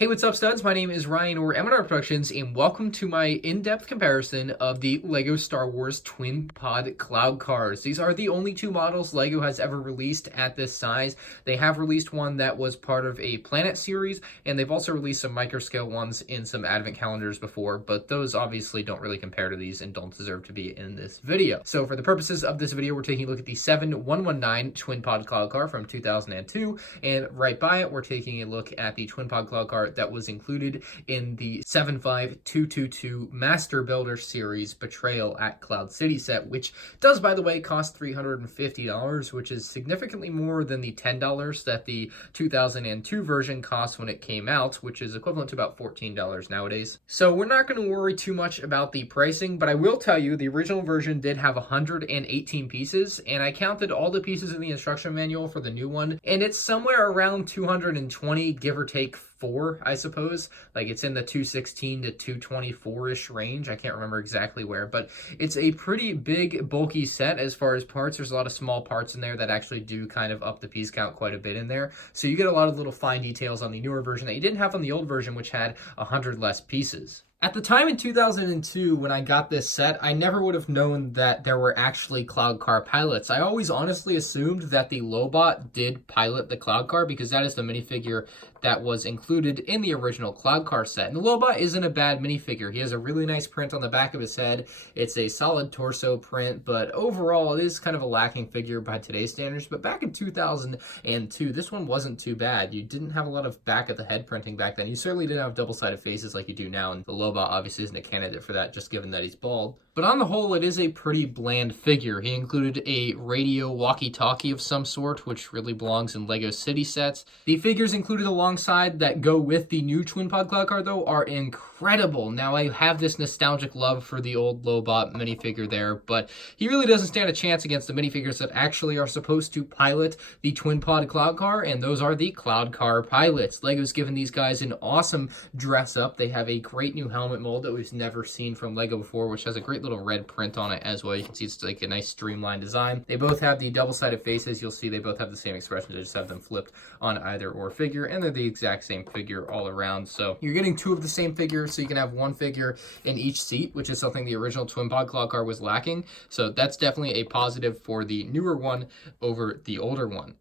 Hey, what's up, studs? My name is Ryan, or MandRproductions, and welcome to my in-depth comparison of the LEGO Star Wars Twin Pod Cloud Cars. These are the only two models LEGO has ever released at this size. They have released one that was part of a Planet series, and they've also released some microscale ones in some advent calendars before, but those obviously don't really compare to these and don't deserve to be in this video. So for the purposes of this video, we're taking a look at the 7119 Twin Pod Cloud Car from 2002, and right by it, we're taking a look at the Twin Pod Cloud Car that was included in the 75222 Master Builder Series Betrayal at Cloud City set, which does, by the way, cost $350, which is significantly more than the $10 that the 2002 version cost when it came out, which is equivalent to about $14 nowadays. So we're not going to worry too much about the pricing, but I will tell you the original version did have 118 pieces, and I counted all the pieces in the instruction manual for the new one, and it's somewhere around 220, give or take 4, I suppose. Like, it's in the 216 to 224-ish range. I can't remember exactly where, but it's a pretty big, bulky set as far as parts. There's a lot of small parts in there that actually do kind of up the piece count quite a bit in there. So you get a lot of little fine details on the newer version that you didn't have on the old version, which had 100 less pieces. At the time in 2002, when I got this set, I never would have known that there were actually Cloud Car pilots. I always honestly assumed that the Lobot did pilot the Cloud Car because that is the minifigure that was included in the original Cloud Car set. And the Lobot isn't a bad minifigure. He has a really nice print on the back of his head. It's a solid torso print, but overall it is kind of a lacking figure by today's standards. But back in 2002, this one wasn't too bad. You didn't have a lot of back of the head printing back then. You certainly didn't have double-sided faces like you do now, and the Lobot obviously isn't a candidate for that, just given that he's bald. But on the whole, it is a pretty bland figure. He included a radio walkie-talkie of some sort, which really belongs in LEGO City sets. The figures included alongside that go with the new Twin Pod Cloud Car, though, are incredible. Now, I have this nostalgic love for the old Lobot minifigure there, but he really doesn't stand a chance against the minifigures that actually are supposed to pilot the Twin Pod Cloud Car, and those are the Cloud Car pilots. LEGO's given these guys an awesome dress-up. They have a great new helmet mold that we've never seen from LEGO before, which has a great little red print on it as well. You can see it's like a nice streamlined design. They both have the double-sided faces. You'll see they both have the same expressions. I just have them flipped on either or figure, and they're the exact same figure all around. So you're getting two of the same figure, so you can have one figure in each seat, which is something the original Twin Pod Cloud Car was lacking. So that's definitely a positive for the newer one over the older one.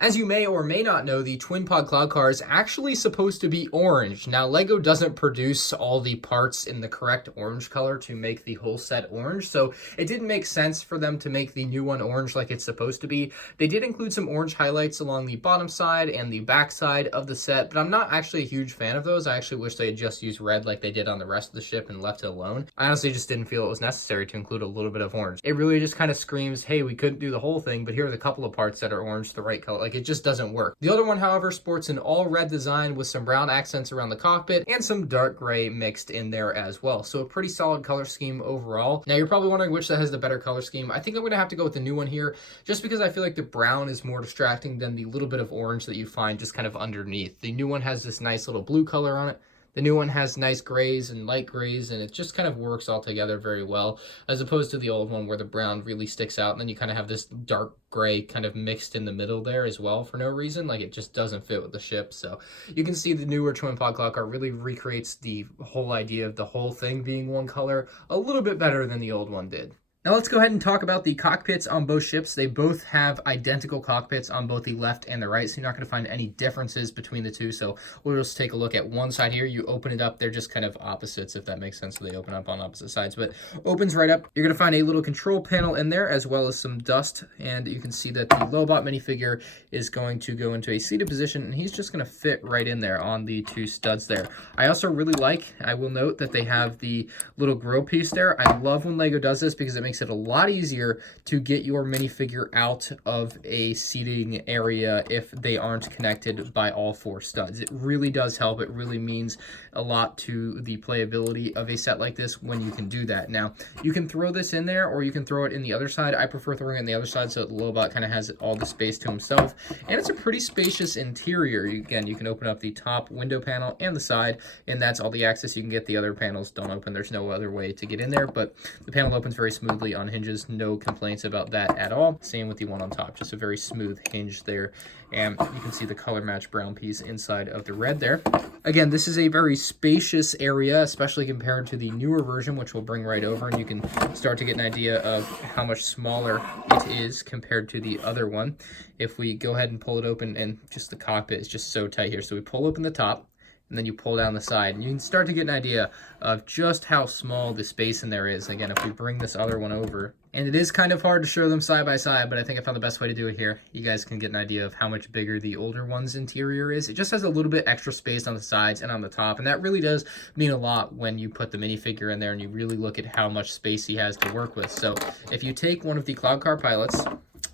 As you may or may not know, the Twin Pod Cloud Car is actually supposed to be orange. Now, LEGO doesn't produce all the parts in the correct orange color to make the whole set orange, so it didn't make sense for them to make the new one orange like it's supposed to be. They did include some orange highlights along the bottom side and the back side of the set, but I'm not actually a huge fan of those. I actually wish they had just used red like they did on the rest of the ship and left it alone. I honestly just didn't feel it was necessary to include a little bit of orange. It really just kind of screams, hey, we couldn't do the whole thing, but here's a couple of parts that are orange the right color. Like, it just doesn't work. The other one, however, sports an all red design with some brown accents around the cockpit and some dark gray mixed in there as well. So a pretty solid color scheme overall. Now, you're probably wondering which that has the better color scheme. I think I'm going to have to go with the new one here, just because I feel like the brown is more distracting than the little bit of orange that you find just kind of underneath. The new one has this nice little blue color on it. The new one has nice grays and light grays, and it just kind of works all together very well, as opposed to the old one where the brown really sticks out, and then you kind of have this dark gray kind of mixed in the middle there as well for no reason. Like, it just doesn't fit with the ship. So you can see the newer Twin Pod Cloud Car really recreates the whole idea of the whole thing being one color a little bit better than the old one did. Now let's go ahead and talk about the cockpits on both ships. They both have identical cockpits on both the left and the right, so you're not going to find any differences between the two. So we'll just take a look at one side here. You open it up. They're just kind of opposites, if that makes sense. So they open up on opposite sides, but opens right up. You're going to find a little control panel in there, as well as some dust, and you can see that the Lobot minifigure is going to go into a seated position, and he's just going to fit right in there on the two studs there. I also really like, I will note that they have the little grill piece there. I love when LEGO does this because it makes it a lot easier to get your minifigure out of a seating area if they aren't connected by all four studs. It really does help. It really means a lot to the playability of a set like this when you can do that. Now, you can throw this in there or you can throw it in the other side. I prefer throwing it in the other side so the Lobot kind of has all the space to himself. And it's a pretty spacious interior. Again, you can open up the top window panel and the side, and that's all the access you can get. The other panels don't open. There's no other way to get in there, but the panel opens very smoothly. smoothly on hinges. No complaints about that at all. Same with the one on top, just a very smooth hinge there. And you can see the color match brown piece inside of the red there. Again, this is a very spacious area, especially compared to the newer version, which we'll bring right over, and you can start to get an idea of how much smaller it is compared to the other one. If we go ahead and pull it open, and just the cockpit is just so tight here. So we pull open the top, and then you pull down the side, and you can start to get an idea of just how small the space in there is. Again, if we bring this other one over, and it is kind of hard to show them side by side, but I think I found the best way to do it here. You guys can get an idea of how much bigger the older one's interior is. It just has a little bit extra space on the sides and on the top, and that really does mean a lot when you put the minifigure in there and you really look at how much space he has to work with. So if you take one of the Cloud Car pilots,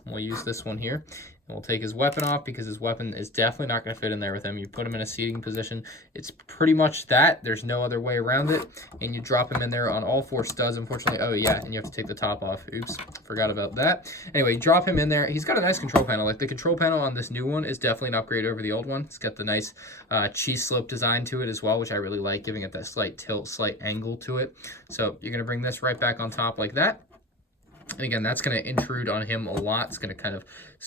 we'll use this one here, and we'll take his weapon off because his weapon is definitely not going to fit in there with him. You put him in a seating position. It's pretty much that. There's no other way around it. And you drop him in there on all 4 studs, unfortunately. Oh, yeah, and you have to take the top off. Oops, forgot about that. Anyway, you drop him in there. He's got a nice control panel. Like, the control panel on this new one is definitely an upgrade over the old one. It's got the nice cheese slope design to it as well, which I really like, giving it that slight tilt, slight angle to it. So you're going to bring this right back on top like that. And again, that's going to intrude on him a lot. It's going to kind of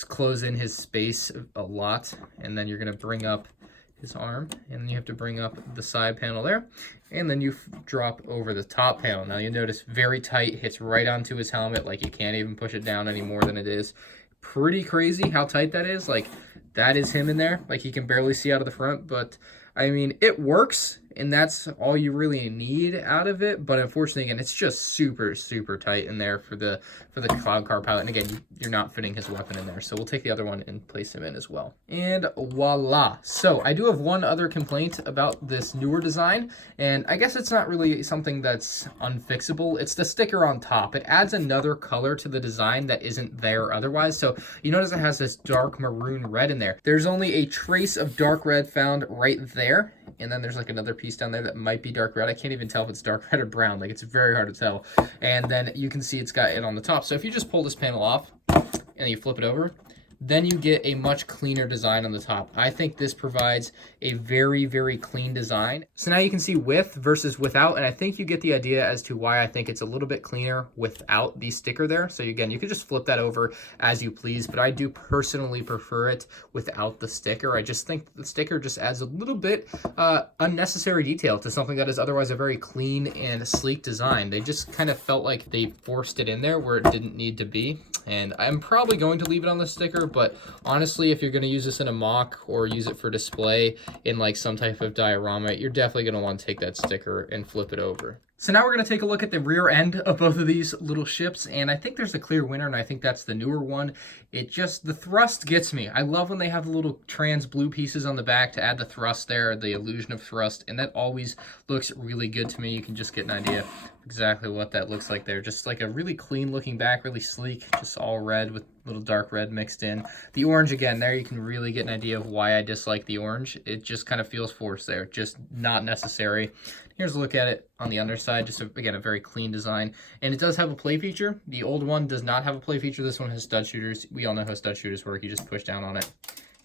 close in his space a lot. And then you're going to bring up his arm, and then you have to bring up the side panel there. And then you drop over the top panel. Now you notice very tight, hits right onto his helmet. Like, you can't even push it down any more than it is. Pretty crazy how tight that is. Like, that is him in there. Like, he can barely see out of the front, but I mean, it works, and that's all you really need out of it. But unfortunately, again, it's just super, super tight in there for the Cloud Car pilot. And again, you're not fitting his weapon in there. So we'll take the other one and place him in as well. And voila. So I do have one other complaint about this newer design, and I guess it's not really something that's unfixable. It's the sticker on top. It adds another color to the design that isn't there otherwise. So you notice it has this dark maroon red in there. There's only a trace of dark red found right there. And then there's like another piece down there that might be dark red. I can't even tell if it's dark red or brown. Like, it's very hard to tell. And then you can see it's got it on the top. So if you just pull this panel off and you flip it over, then you get a much cleaner design on the top. I think this provides a very, very clean design. So now you can see with versus without, and I think you get the idea as to why I think it's a little bit cleaner without the sticker there. So again, you could just flip that over as you please, but I do personally prefer it without the sticker. I just think the sticker just adds a little bit unnecessary detail to something that is otherwise a very clean and sleek design. They just kind of felt like they forced it in there where it didn't need to be. And I'm probably going to leave it on the sticker, but honestly, if you're going to use this in a mock or use it for display in like some type of diorama, you're definitely going to want to take that sticker and flip it over. So now we're going to take a look at the rear end of both of these little ships, and I think there's a clear winner, and I think that's the newer one. It just, the thrust gets me. I love when they have the little trans blue pieces on the back to add the thrust there, the illusion of thrust, and that always looks really good to me. You can just get an idea of exactly what that looks like there. Just like a really clean looking back, really sleek, just all red with little dark red mixed in. The orange, again, there you can really get an idea of why I dislike the orange. It just kind of feels forced there, just not necessary. Here's a look at it on the underside, just again, a very clean design. And it does have a play feature. The old one does not have a play feature. This one has stud shooters. We all know how stud shooters work. You just push down on it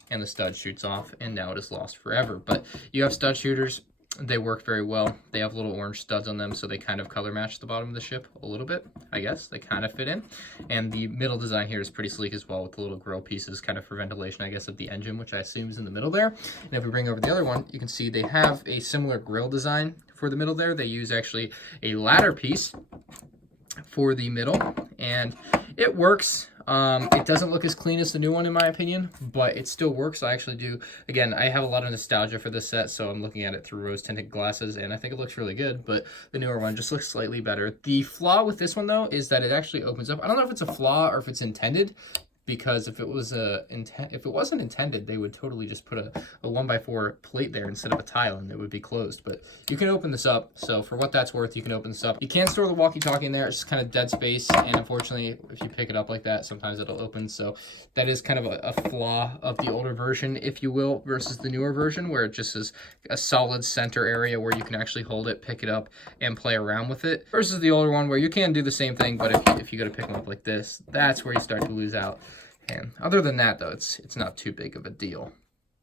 and the stud shoots off, and now it is lost forever. But you have stud shooters. They work very well. They have little orange studs on them, so they kind of color match the bottom of the ship a little bit, I guess. They kind of fit in. And the middle design here is pretty sleek as well, with the little grill pieces kind of for ventilation, I guess, of the engine, which I assume is in the middle there. And if we bring over the other one, you can see they have a similar grill design for the middle there. They use actually a ladder piece for the middle, and it works. It doesn't look as clean as the new one in my opinion, but it still works. I actually do. Again, I have a lot of nostalgia for this set, so I'm looking at it through rose tinted glasses, and I think it looks really good, but the newer one just looks slightly better. The flaw with this one though is that it actually opens up. I don't know if it's a flaw or if it's intended, because if it was if it wasn't intended, they would totally just put a 1x4 plate there instead of a tile, and it would be closed. But you can open this up, so for what that's worth, you can open this up. You can store the walkie-talkie in there. It's just kind of dead space, and unfortunately, if you pick it up like that, sometimes it'll open. So that is kind of a flaw of the older version, if you will, versus the newer version, where it just is a solid center area where you can actually hold it, pick it up, and play around with it, versus the older one where you can do the same thing, but if you go to pick them up like this, that's where you start to lose out. And other than that, though, it's not too big of a deal.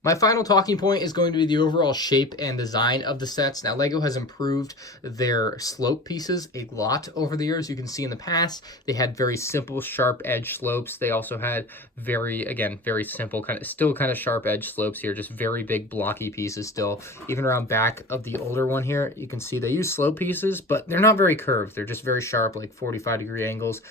My final talking point is going to be the overall shape and design of the sets. Now, LEGO has improved their slope pieces a lot over the years. You can see in the past, they had very simple, sharp edge slopes. They also had very simple, still kind of sharp edge slopes here, just very big blocky pieces still. Even around back of the older one here, you can see they use slope pieces, but they're not very curved. They're just very sharp, like 45-degree angles.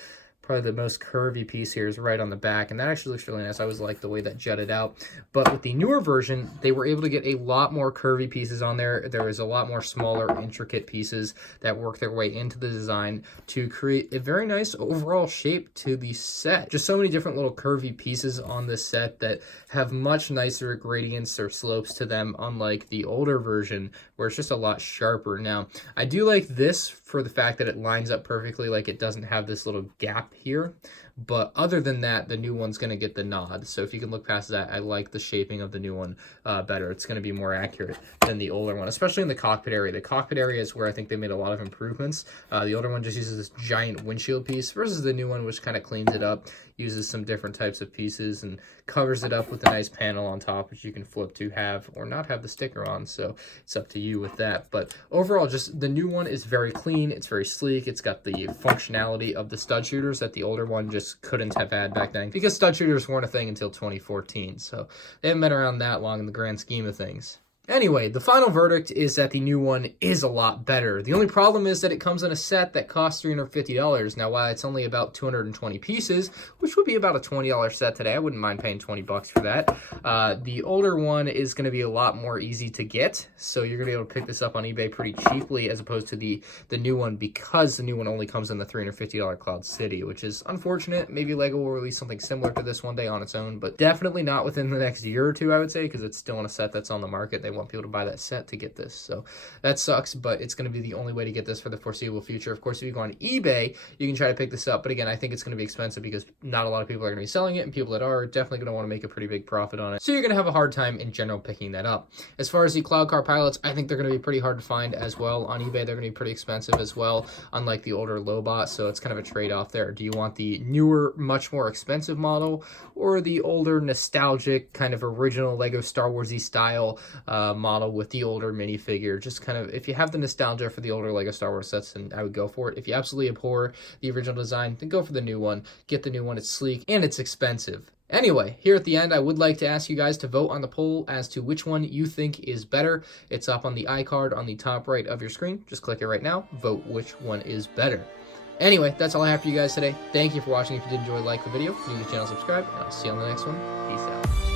Probably the most curvy piece here is right on the back, and that actually looks really nice. I always like the way that jutted out. But with the newer version, they were able to get a lot more curvy pieces on there. There is a lot more smaller, intricate pieces that work their way into the design to create a very nice overall shape to the set. Just so many different little curvy pieces on this set that have much nicer gradients or slopes to them, unlike the older version, where it's just a lot sharper. Now, I do like this for the fact that it lines up perfectly, like it doesn't have this little gap here. But other than that, the new one's going to get the nod. So if you can look past that, I like the shaping of the new one better. It's going to be more accurate than the older one, especially in the cockpit area. The cockpit area is where I think they made a lot of improvements. The older one just uses this giant windshield piece versus the new one, which kind of cleans it up, uses some different types of pieces, and covers it up with a nice panel on top, which you can flip to have or not have the sticker on. So it's up to you with that. But overall, just the new one is very clean. It's very sleek. It's got the functionality of the stud shooters that the older one just couldn't have had back then, because stud shooters weren't a thing until 2014. So they haven't been around that long in the grand scheme of things. Anyway, the final verdict is that the new one is a lot better. The only problem is that it comes in a set that costs $350. Now, while it's only about 220 pieces, which would be about a $20 set today, I wouldn't mind paying 20 bucks for that. The older one is going to be a lot more easy to get, so you're going to be able to pick this up on eBay pretty cheaply as opposed to the new one, because the new one only comes in the $350 Cloud City, which is unfortunate. Maybe LEGO will release something similar to this one day on its own, but definitely not within the next year or two, I would say, because it's still in a set that's on the market. They want people to buy that set to get this, so that sucks, but it's going to be the only way to get this for the foreseeable future. Of course, if you go on eBay, you can try to pick this up, but again, I think it's going to be expensive because not a lot of people are going to be selling it, and people that are definitely going to want to make a pretty big profit on it, so you're going to have a hard time in general picking that up. As far as the Cloud Car pilots, I think they're going to be pretty hard to find as well. On eBay, they're going to be pretty expensive as well, unlike the older Lobot, so it's kind of a trade-off there. Do you want the newer, much more expensive model, or the older, nostalgic, kind of original LEGO Star Wars-y style model with the older minifigure? Just kind of, if you have the nostalgia for the older LEGO Star Wars sets, then I would go for it. If you absolutely abhor the original design, then go for the new one. Get the new one. It's sleek and it's expensive. Anyway, here at the end, I would like to ask you guys to vote on the poll as to which one you think is better. It's up on the iCard on the top right of your screen. Just click it right now. Vote which one is better. Anyway, that's all I have for you guys today. Thank you for watching. If you did enjoy, like the video. If you're new to the channel, subscribe, and I'll see you on the next one. Peace out.